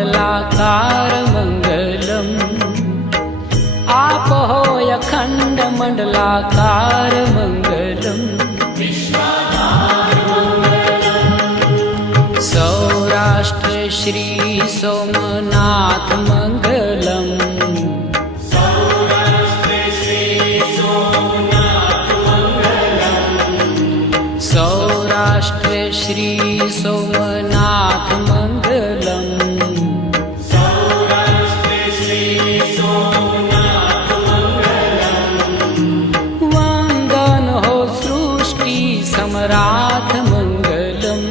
मंडलाकार मंगलम् आपो अखंड मंडलाकार मंगलम् सौराष्ट्र श्री सोमनाथ मंगलम् सौराष्ट्र श्री सोमनाथ मंगलम् वंदन हो सृष्टि सम्राट मंगलम्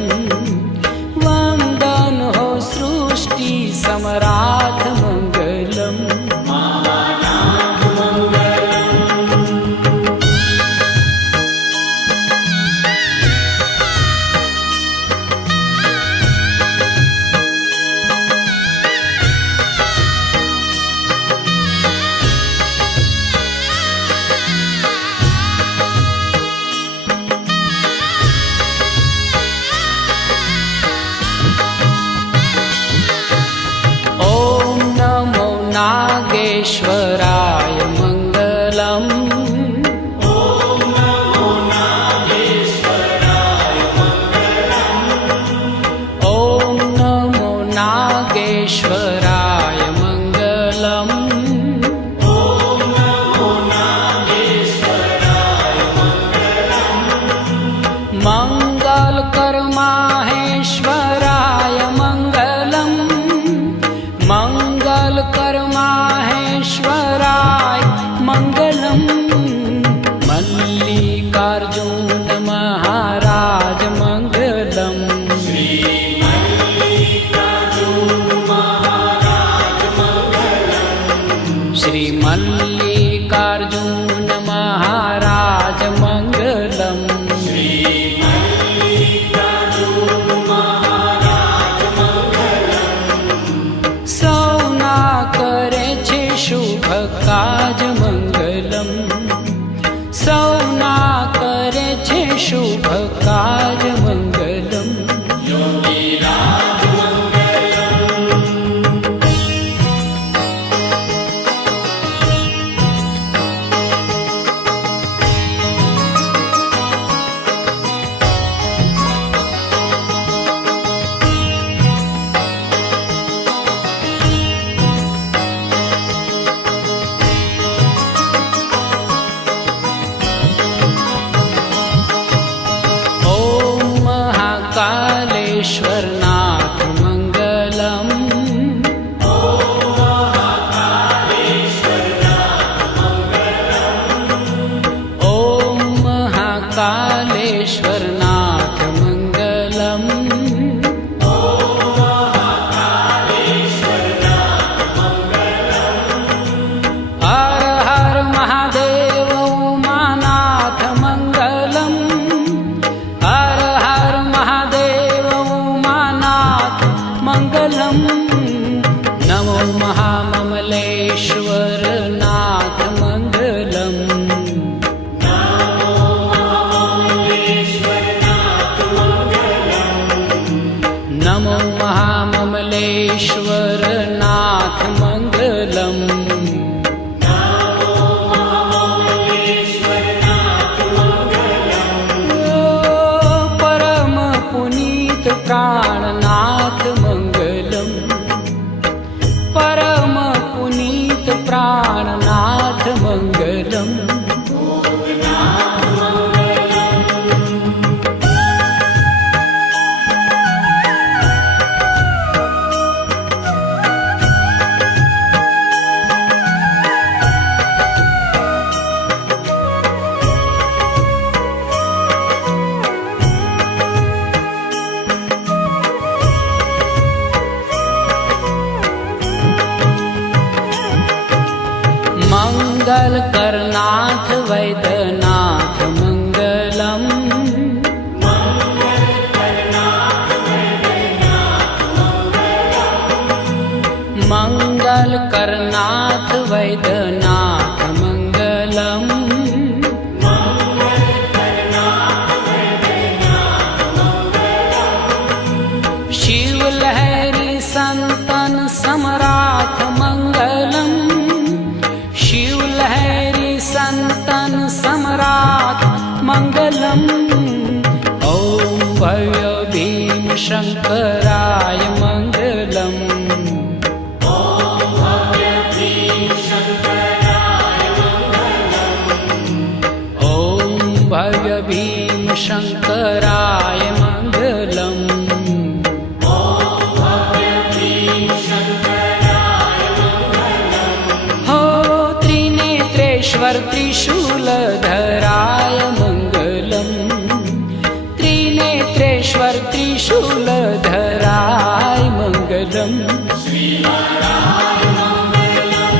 वंदन हो सृष्टि सम्राट मंगलम् नागेश्वराय मंगलम् ॐ नमो नागेश्वराय मंगलम् ॐ नमो नागेश्वराय मंगलम् ॐ नमो नागेश्वराय मंगलम् मंगलकर माहेश्वराय मंगलम् मंगलकर माहेश्वराय मंगलम् मल्लिकार्जुन महाराज मंगलम् श्री मल्लिकार्जुन महाराज मंगलम् श्री मल्लिकार्जुन महाराज मंगलम् श्री मल्लिकार्जुन महाराज मंगलम् सौना करे छे शुभ काज मंगलम् सौना करे छे शुभ काज मंगलम् योगीराज मंगलम् कालेश्वरनाथ मंगलम् ॐ महाकालेश्वरनाथ मंगलम् ॐ हर हर महादेव उमानाथ मंगलम् हर हर महादेव उमानाथ मंगलम् नमो महाममलेश्वर नाथ मंगलम् नमो महाममलेश्वर नाथ मंगलम् परम पुनीत प्राणनाथ मंगलम् परम पुनीत प्राणनाथ मंगलम् मंगल करनाथ वैद्यनाथ मंगलम् मंगल करनाथ वैद्यनाथ मंगलम् शिव लहरी संतन समराथ मंगलम, शिवलहरी संतन सम्राट मंगलम। ओम भव्य भीम शंकराय मंगलम। ओम भव्य भीम शंकराय मंगलम। ओम भव्य भीम शंकराय मंगलम। ओम भव्य भीम शंकराय मंगलम। हो त्रिनेत्रेश्वर त्रिशूलधराय मंगलम, त्रिनेत्रेश्वर त्रिशूलधराय मंगलम। श्रीहराय मंगलम।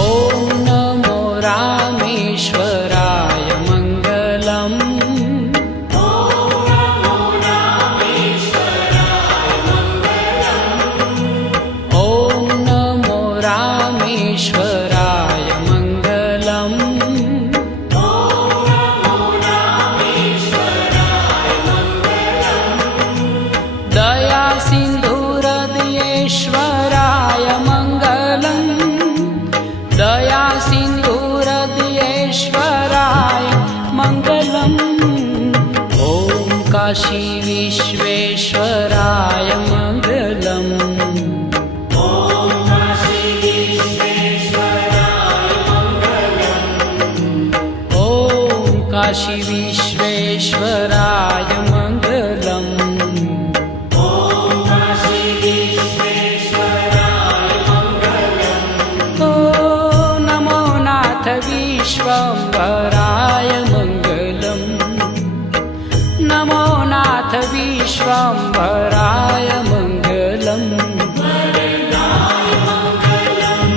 ओम नमो रामेश्वराय मंगलम। ओम नमो रामेश्वराय मंगलम। ओम नमो रामेश्वराय मंगलम। ओम नमो रामेश्वराय मंगलम। दया सिंधु हृदयेश्वराय मंगलम, दया सिंधु हृदयेश्वराय मंगलम। ओम काशी विश्वेश्वराय मंगलम। ओम काशी विश्वेश्वराय मंगलम। ओम काशी विश्वेश्वराय मंगलम। ओम काशी विश्वेश्वराय मंगलम। ओ नमो नाथ विश्वम्भराय मंगलम, नमो नाथ विश्वम्भराय मंगलम। वरदाय मंगलम।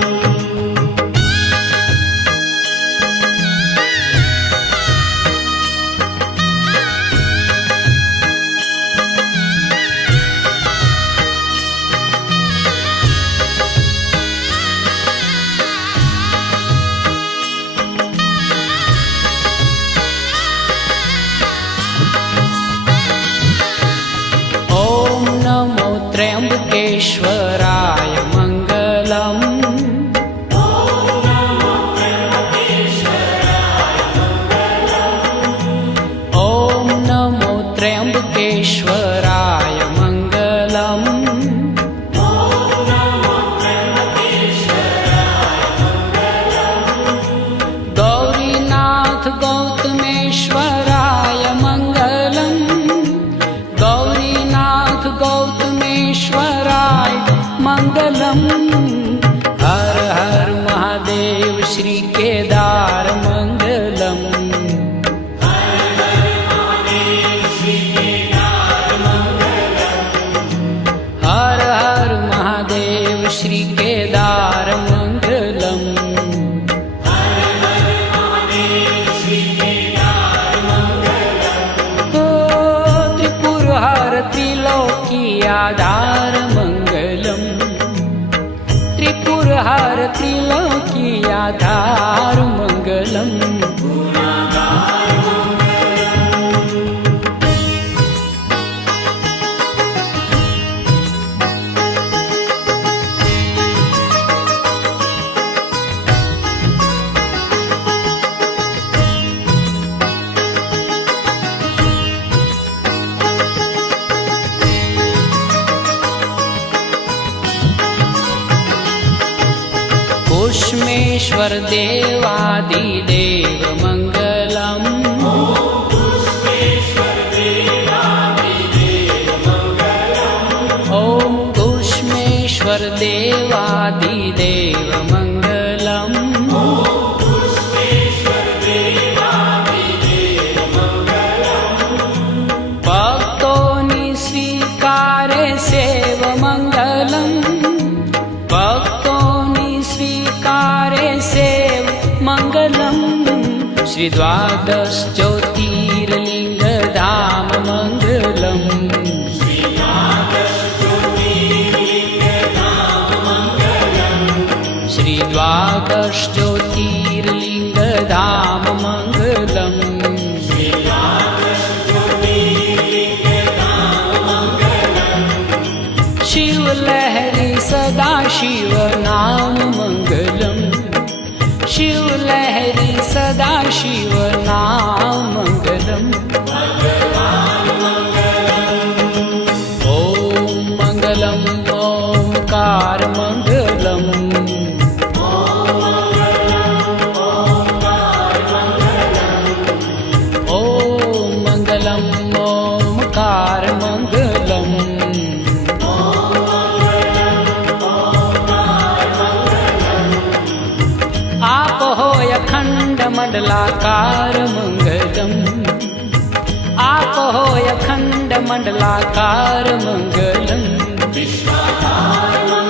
ओम नमो त्र्यंबकेश्वराय मंगलम। ओम नमो त्र्यंबकेश्वराय मंगलम। ओम नमो त्र्यंबकेश्वराय मंगलम। ओम नमो त्र्यंबकेश्वराय मंगलम। गौरीनाथ गौतमेश्वराय मंगलम, गौरीनाथ गौतमेश्वराय मंगलम। हर हर महादेव श्री केदार मंगलम। हर हर महादेव श्री केदार मंगलम। हर हर महादेव श्री केदार मंगलम। हर हर महादेव श्री केदार मंगलम। ओ त्रिपुरहर त्रिलोकी आधार मंगलम, त्रिपुरहर त्रिलोकी आधार मंगलम। गुणागार मंगलम। कुष्मेश्वर देवादिदेव मंगलम। पुष्पेश्वर देवादिदेव मंगलम। ओम कुष्मेश्वर देवादिदेव मंगलम। पुष्पेश्वर देवादिदेव मंगलम। भक्तों नि स्वीकारे सेव मंगलम, भक्तों नि स्वीकारे सेव मंगलम। श्री द्वादश ज्योतिर्लिंग धाम मंगलम श्री द्वादश ज्योतिर्लिंग धाम मंगलम शिव लहरी सदा शिव नाम मंगलम शिव लहरी सदा शिव नाम मंगलम ओम मंगलम ओंकार मंगलम ओम मंगलम ओंकार मंगलम आप हो अखंड मंडलाकार मंगलम आप हो अखंड मंडलाकार मंगलम विश्वाधार